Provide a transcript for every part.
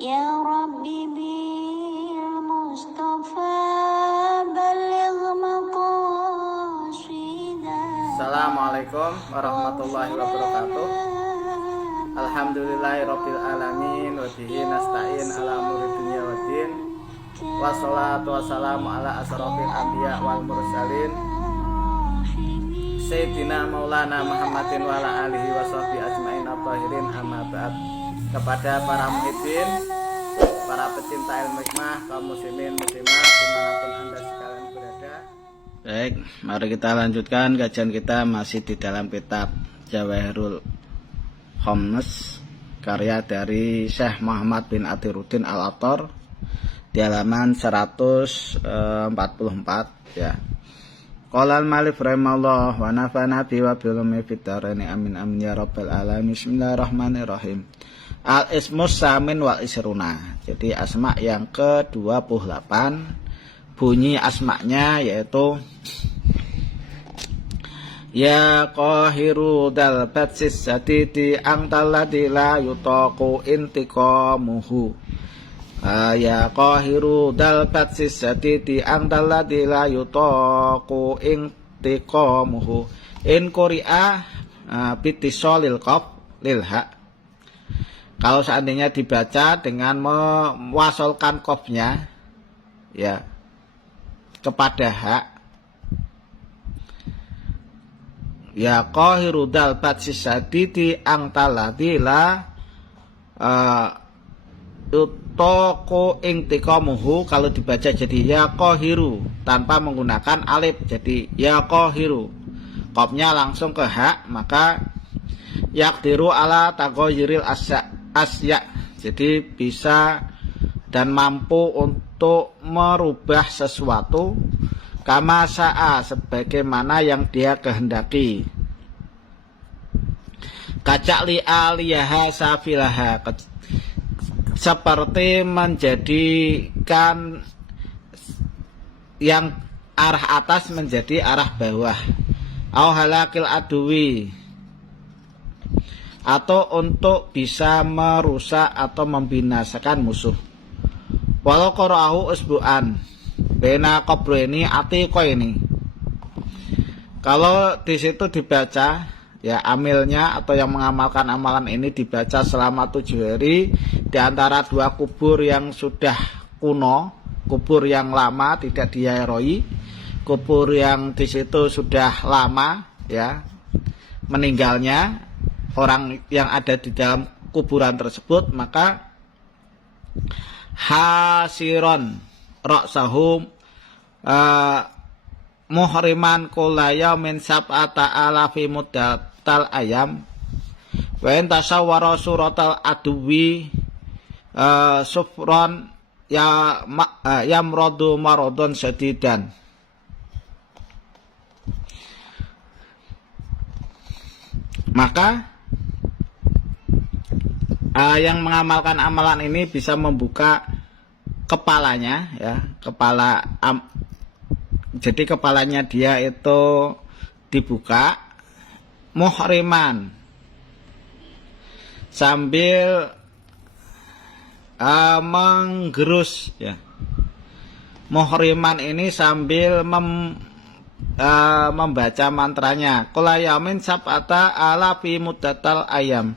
Ya Rabbi bil Mustafa baligh maqasidah. Assalamualaikum warahmatullahi wabarakatuh. Alhamdulillahirabbil alamin wa bihi nasta'in ala umuri dunya waddin. Wassalatu wassalamu ala asrofil anbiya wal mursalin Sayyidina Maulana Muhammadin wa ala alihi wa sahbihi ajmain at-tahirin, amma ba'd. Kepada para muhibbin, para pecinta ilmu hikmah, kaum muslimin muslimat dimanapun anda sekalian berada. Baik, mari kita lanjutkan kajian kita masih di dalam kitab Jawahirul Khammas karya dari Syekh Muhammad bin Athiruddin Al-Attar di halaman 144 ya. Qala al-Malik rahimahullah wa nafa'ana bi wa bil ulumi fid dharain amin amin ya rabbal alamin. Bismillahirrahmanirrahim. Al-ismus samin wal isruna. Jadi asma yang ke-28. Bunyi asma'nya yaitu ya qahiru dal batsis sadidi angtalladzi la yutaqu intiqamuhu. Ya qahiru dal batsis sadidi angtalladzi la yutaqu intiqamuhu. In quri'a bitisolil qaf lil ha. Kalau seandainya dibaca dengan mewasolkan qafnya ya kepada hak, ya qahiru dal batsis sadidi angtalladzi la yutaqu intiqamuhu. Kalau dibaca jadi ya qahiru tanpa menggunakan alif, jadi ya qahiru, qafnya langsung ke hak, maka yaqdiru ala taghayyuril asya, jadi bisa dan mampu untuk merubah sesuatu kama sa'a, sebagaimana yang dia kehendaki. Kacak li'aliyaha safilaha, seperti menjadikan yang arah atas menjadi arah bawah. Au halakil aduwi, atau untuk bisa merusak atau membinasakan musuh. Walau qara'ahu usbu'an bena qabraini atiqaini. Kalau di situ dibaca ya amilnya atau yang mengamalkan amalan ini dibaca selama 7 hari di antara dua kubur yang sudah kuno, kubur yang lama tidak diairoi, kubur yang di situ sudah lama ya meninggalnya orang yang ada di dalam kuburan tersebut, maka hasiron ra'sahum muhriman kulla yaumin sab'ata alafi muddatal ayam wa in tasawwara suratal aduwi sufron yamradu maradun syadidan. Maka yang mengamalkan amalan ini bisa membuka kepalanya ya, jadi kepalanya dia itu dibuka muhriman sambil menggerus ya. Muhriman ini sambil membaca mantranya qulayamin sab'ata alafi muddatal ayam.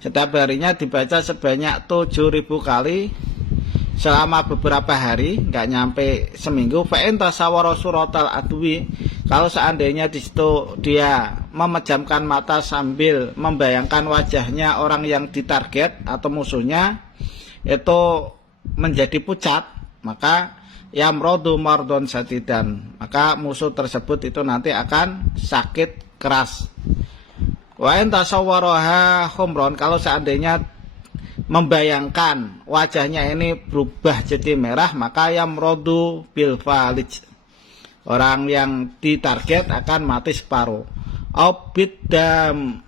Setiap harinya dibaca sebanyak 7.000 kali selama beberapa hari, nggak nyampe seminggu. Fa'in tasawwara suratal adwi, kalau seandainya di situ dia memejamkan mata sambil membayangkan wajahnya orang yang ditarget atau musuhnya itu menjadi pucat, maka yamradu mardon satidan, maka musuh tersebut itu nanti akan sakit keras. Wa in tasawwaraha khumron, kalau seandainya membayangkan wajahnya ini berubah jadi merah, maka yamradu bil falij, orang yang ditarget akan mati separuh. Au biddam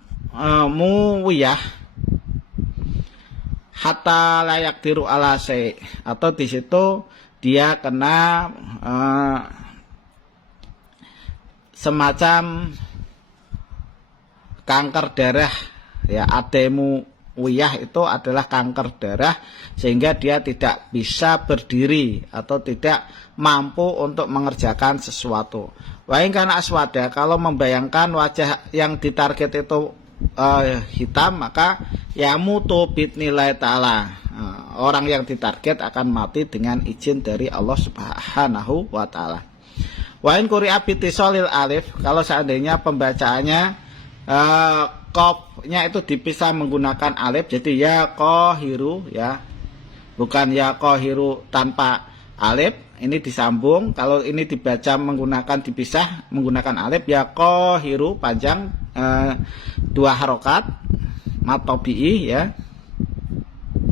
muwiyah hatta layak diru ala say, atau di situ dia kena semacam kanker darah ya, ademu wiyah itu adalah kanker darah sehingga dia tidak bisa berdiri atau tidak mampu untuk mengerjakan sesuatu. Wa in kana aswada, kalau membayangkan wajah yang ditarget itu hitam, maka yamutu bidnillah ta'ala. Orang yang ditarget akan mati dengan izin dari Allah Subhanahu wa taala. Wa in quri'a bitisolil alif, kalau seandainya pembacaannya qafnya itu dipisah menggunakan alif, jadi ya qahiru ya. Bukan ya qahiru tanpa alif, ini disambung. Kalau ini dibaca menggunakan dipisah menggunakan alif, ya qahiru panjang 2 harokat matobi'i ya.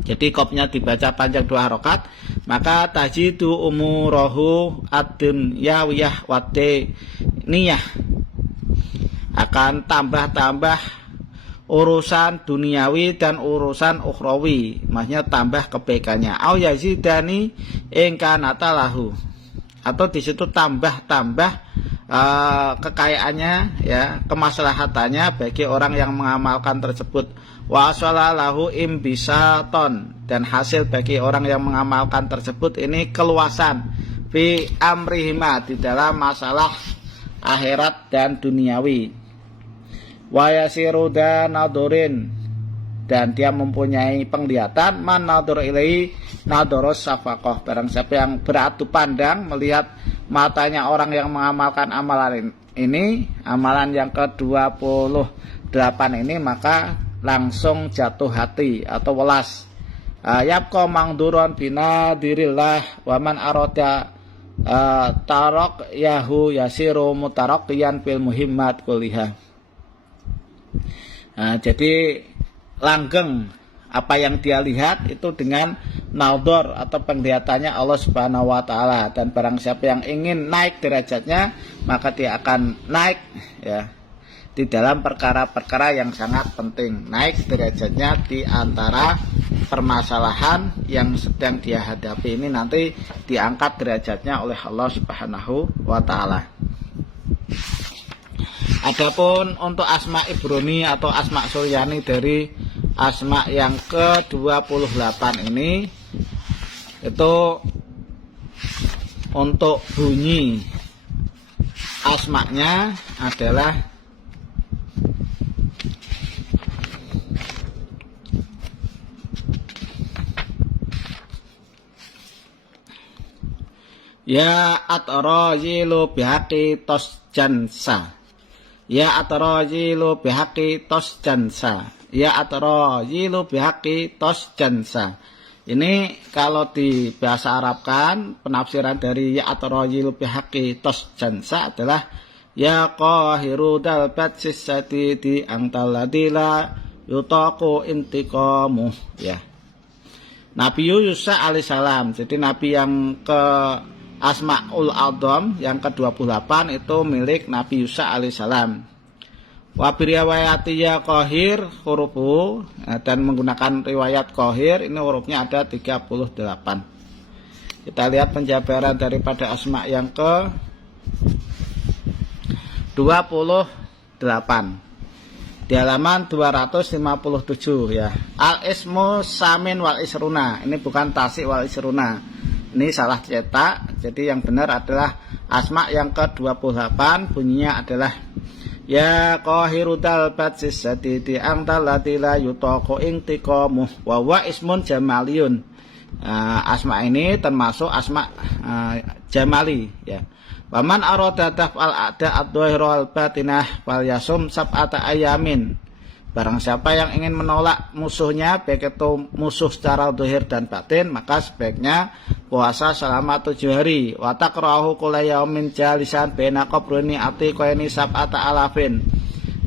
Jadi qafnya dibaca panjang 2 harokat, maka tajidu umurahu ad-dunyawiyah wate niyah, akan tambah-tambah urusan duniawi dan urusan ukhrawi, maksudnya tambah kebaikannya. Au yazidani in kana talahu, atau di situ tambah-tambah kekayaannya ya, kemaslahatannya bagi orang yang mengamalkan tersebut. Wa salalahu imbisaton, dan hasil bagi orang yang mengamalkan tersebut ini keluasan fi amrihima, di dalam masalah akhirat dan duniawi. Wa yasiru dan nadurin, dan dia mempunyai penglihatan man nadur ilaihi nadoros safaqah, barang siapa yang beratu pandang melihat matanya orang yang mengamalkan amalan ini, amalan yang ke-28 ini, maka langsung jatuh hati atau welas. Yabqa mangduron binadirillah wa man arada tarok yahu yasiru mutaroqiyan fil muhimmat kuliha. Jadi langgeng apa yang dia lihat itu dengan naudor atau penglihatannya Allah Subhanahu wa taala, dan barang siapa yang ingin naik derajatnya maka dia akan naik ya di dalam perkara-perkara yang sangat penting, naik derajatnya di antara permasalahan yang sedang dia hadapi ini nanti diangkat derajatnya oleh Allah Subhanahu wa taala. Adapun untuk asma ibroni atau asma suryani dari asma yang ke-28 ini, itu untuk bunyi asmanya adalah ya atrajilu bihaqi tosjansa, ya atrajilu bihaqi tosjansa, ya atrajilu bihaqi tosjansa. Ini kalau di bahasa Arabkan, penafsiran dari ya atrajilu bihaqi tosjansa adalah ya qahiru dalbat sisati di angtaladila yutaku intiqamu ya. Nabi Yusuf alaihissalam, jadi Nabi yang ke Asma'ul A'dham yang ke-28 itu milik Nabi Yusuf alaihissalam. Wa biriwayati ya qahir hurufu, dan menggunakan riwayat qahir ini hurufnya ada 38. Kita lihat penjabaran daripada asma yang ke-28 di halaman 257 ya. Al ismu samin wal isruna, ini bukan tasik wal isruna, ini salah cetak. Jadi yang benar adalah asma yang ke-28 bunyinya adalah ya qahiru dalbat sisati di angtalati la yutaqu intiqamu wa wa ismun jamaliyun. Asma ini termasuk asma jamali ya. Waman arada taf'al a'da ad-dhahira al-batinah fal yasum sab'ata ayamin. Barang siapa yang ingin menolak musuhnya, baik itu musuh secara zahir dan batin, maka sebaiknya puasa selama 7 hari. Wa taqra'uhu kulla yaumin jalisan baina qabrani atiqaini sab'ata alafin.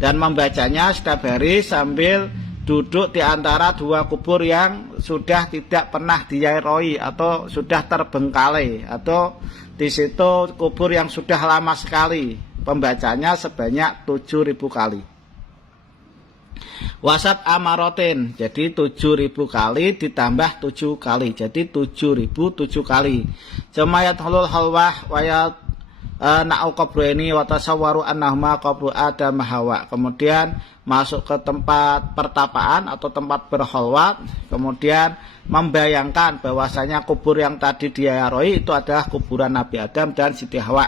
Dan membacanya setiap hari sambil duduk di antara 2 kubur yang sudah tidak pernah diyairoi atau sudah terbengkalai, atau di situ kubur yang sudah lama sekali. Pembacanya sebanyak 7.000 kali. Wasat amarotin, jadi 7.000 kali ditambah 7 kali, jadi 7.007 kali. Jamayat hulul halwah wayat na'u qabraini wa tasawwaru annahuma qabru Adam Hawa. Kemudian masuk ke tempat pertapaan atau tempat berkholwat, kemudian membayangkan bahwasanya kubur yang tadi diaroi itu adalah kuburan Nabi Adam dan Siti Hawa.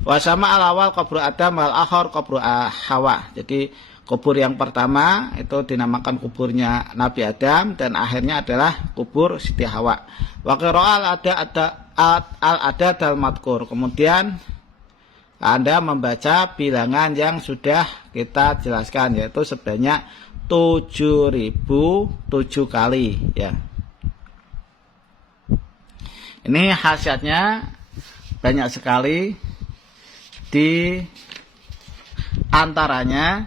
Wa sama al-awal qabru Adam wal akhir qabru Hawa. Jadi kubur yang pertama itu dinamakan kuburnya Nabi Adam dan akhirnya adalah kubur Siti Hawa. Wa qira'al al-adad al-madkur. Kemudian Anda membaca bilangan yang sudah kita jelaskan, yaitu sebanyak 7.007 kali ya. Ini khasiatnya banyak sekali, di antaranya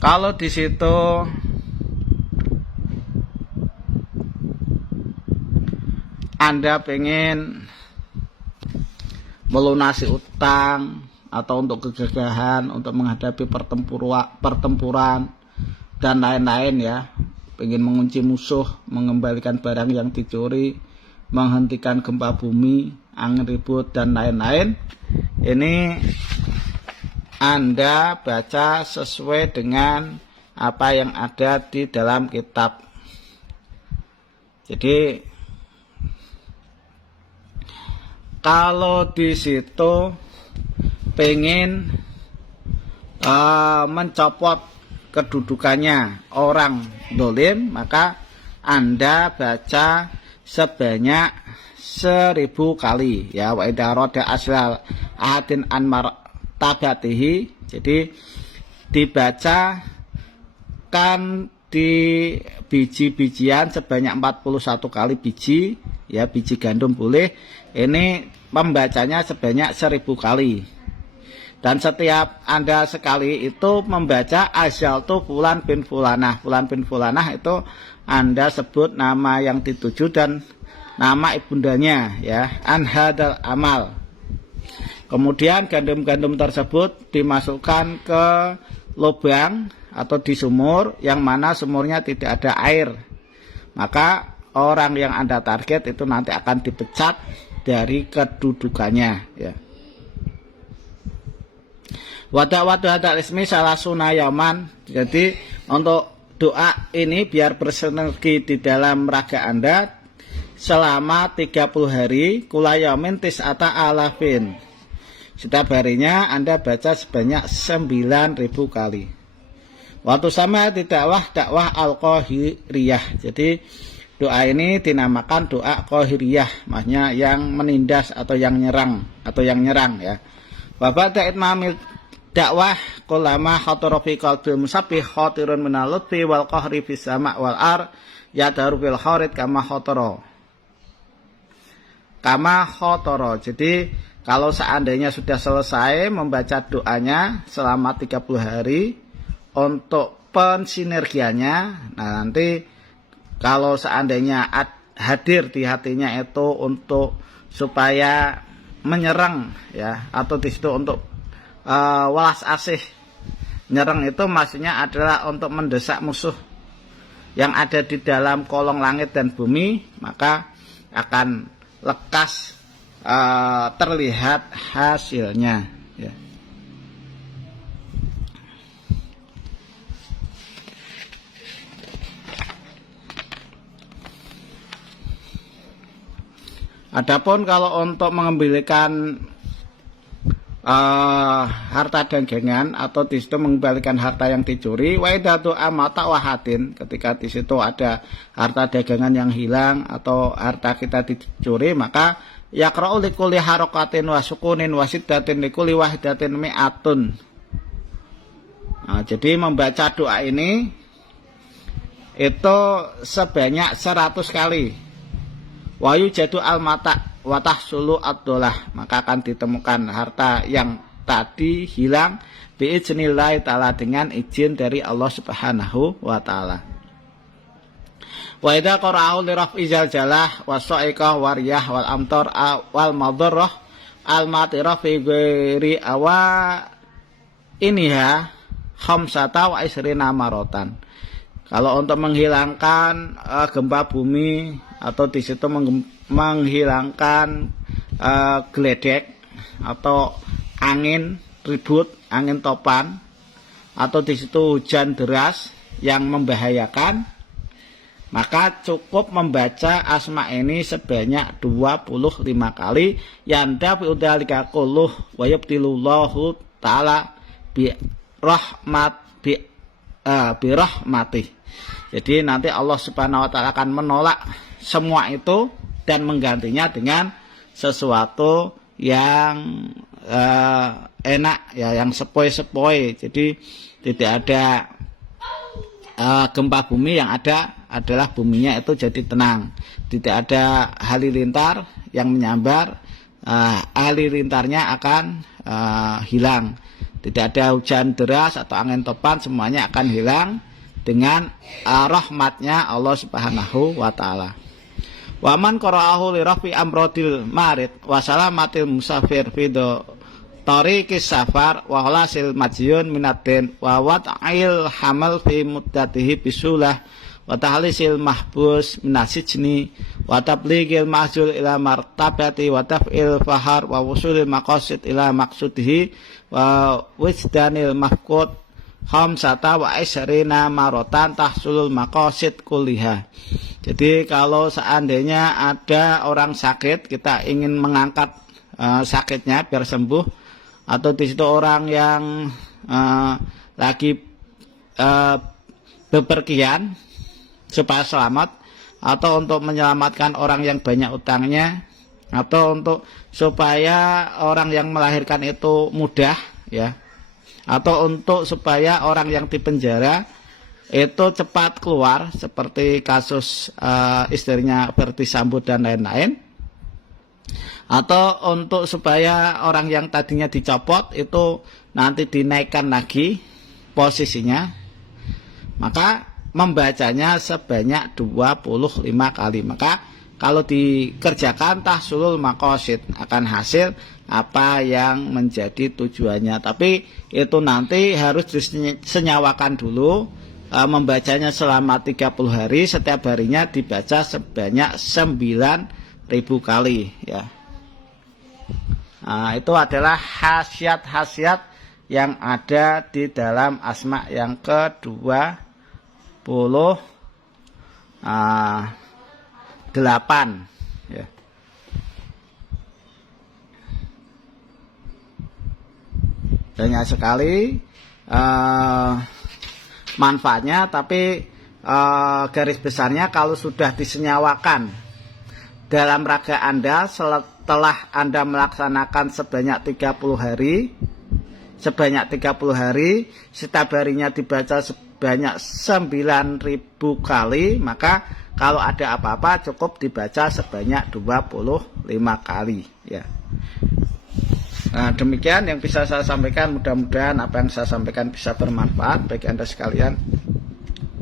kalau di situ Anda pengen melunasi utang atau untuk kegagahan, untuk menghadapi pertempuran dan lain-lain ya, pengen mengunci musuh, mengembalikan barang yang dicuri, menghentikan gempa bumi, angin ribut dan lain-lain, ini Anda baca sesuai dengan apa yang ada di dalam kitab. Jadi kalau di situ pengen mencopot kedudukannya orang dolim, maka Anda baca sebanyak 1000 kali ya. Wa idza rada asal ahadin an martabatihi, jadi dibaca kan di biji-bijian sebanyak 41 kali biji ya, biji gandum boleh. Ini membacanya sebanyak 1000 kali. Dan setiap Anda sekali itu membaca asyaltu fulan bin fulanah. Fulan bin fulanah itu Anda sebut nama yang dituju dan nama ibundanya ya, an hadal amal. Kemudian gandum-gandum tersebut dimasukkan ke lubang atau di sumur yang mana sumurnya tidak ada air. Maka orang yang Anda target itu nanti akan dipecat dari kedudukannya ya. Wadah-wadah hadal ismi salah sunayaman. Jadi untuk doa ini biar bersinergi di dalam raga Anda selama 30 hari, kulayamin tis'ata alafin. Setiap harinya Anda baca sebanyak 9.000 kali. Waktu sama dakwah al-qahiriyah. Jadi doa ini dinamakan doa qahiriyah, maksudnya yang menindas atau yang nyerang ya. Bapak itmamil dakwah kulama khatara fi qalbil musabbih khatirun minal lutfi wal qahri fis sama' wal ar yadaru bil kharid kama khatara. Jadi kalau seandainya sudah selesai membaca doanya selama 30 hari untuk pensinergianya, nah nanti kalau seandainya hadir di hatinya itu untuk supaya menyerang ya, atau di situ untuk welas asih. Nyerang itu maksudnya adalah untuk mendesak musuh yang ada di dalam kolong langit dan bumi, maka akan lekas terlihat hasilnya ya. Adapun kalau untuk mengembalikan harta dagangan atau di situ mengembalikan harta yang dicuri, wa idatu amata wahadin, ketika di situ ada harta dagangan yang hilang atau harta kita dicuri, maka yaqra'u likulli harakatin wa sukunin wa siddatin likulli wahidatin mi'atun. Nah, jadi membaca doa ini itu sebanyak 100 kali. Wa yujadu al-mata wa tahsulu ad-dolah, maka akan ditemukan harta yang tadi hilang biiznillah ta'ala, dengan izin dari Allah Subhanahu wa taala. Wa idza qara'u li raf'i zalzalah wa sa'iqah wariyah wal amtar wal madarrah al matirah fi ghairi awa iniha khamsata wa isrina marotan. Kalau untuk menghilangkan gempa bumi atau di situ menghilangkan geledek atau angin ribut, angin topan, atau di situ hujan deras yang membahayakan, maka cukup membaca asma ini sebanyak 25 kali. Yanda fi udzalika kulluh wa yabtilullahu ta'ala bi rahmatih. Jadi nanti Allah Subhanahu wa taala akan menolak semua itu dan menggantinya dengan sesuatu yang enak ya, yang sepoi-sepoi. Jadi tidak ada gempa bumi, yang ada adalah buminya itu jadi tenang. Tidak ada halilintar yang menyambar, halilintarnya akan hilang. Tidak ada hujan deras atau angin topan, semuanya akan hilang dengan rahmatnya Allah Subhanahu wa taala. Waman qara'ahu li rafi amrodil marid wa salamatil musafir fido tariqis safar wa khalasil majyun minaddin wa wat'il hamal fi muddatihi bisulah wa tahlisil mahbus minasijni wa tablighil mahzul ila martabati wa taf'il fahar wa wusulil maqasid ila maqsudihi wa wijdanil mafqud khamsata wa isrina marotan tahsulul maqasid kulliha. Jadi kalau seandainya ada orang sakit, kita ingin mengangkat sakitnya biar sembuh, atau di situ orang yang lagi bepergian supaya selamat, atau untuk menyelamatkan orang yang banyak utangnya, atau untuk supaya orang yang melahirkan itu mudah ya, atau untuk supaya orang yang dipenjara itu cepat keluar, seperti kasus istrinya Verdi Sambo dan lain-lain, atau untuk supaya orang yang tadinya dicopot itu nanti dinaikkan lagi posisinya, maka membacanya sebanyak 25 kali. Maka kalau dikerjakan tahsulul maqasid, akan hasil apa yang menjadi tujuannya. Tapi itu nanti harus disenyawakan dulu, membacanya selama 30 hari, setiap harinya dibaca sebanyak 9.000 kali ya. Itu adalah khasiat-khasiat yang ada di dalam asma yang ke-28 ya. Banyak sekali manfaatnya, tapi garis besarnya kalau sudah disenyawakan dalam raga Anda setelah Anda melaksanakan sebanyak 30 hari, setiap harinya dibaca sebanyak 9.000 kali, maka kalau ada apa-apa cukup dibaca sebanyak 25 kali ya. Nah, demikian yang bisa saya sampaikan. Mudah-mudahan apa yang saya sampaikan bisa bermanfaat bagi Anda sekalian.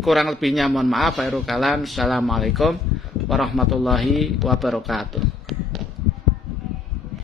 Kurang lebihnya mohon maaf. Assalamualaikum warahmatullahi wabarakatuh.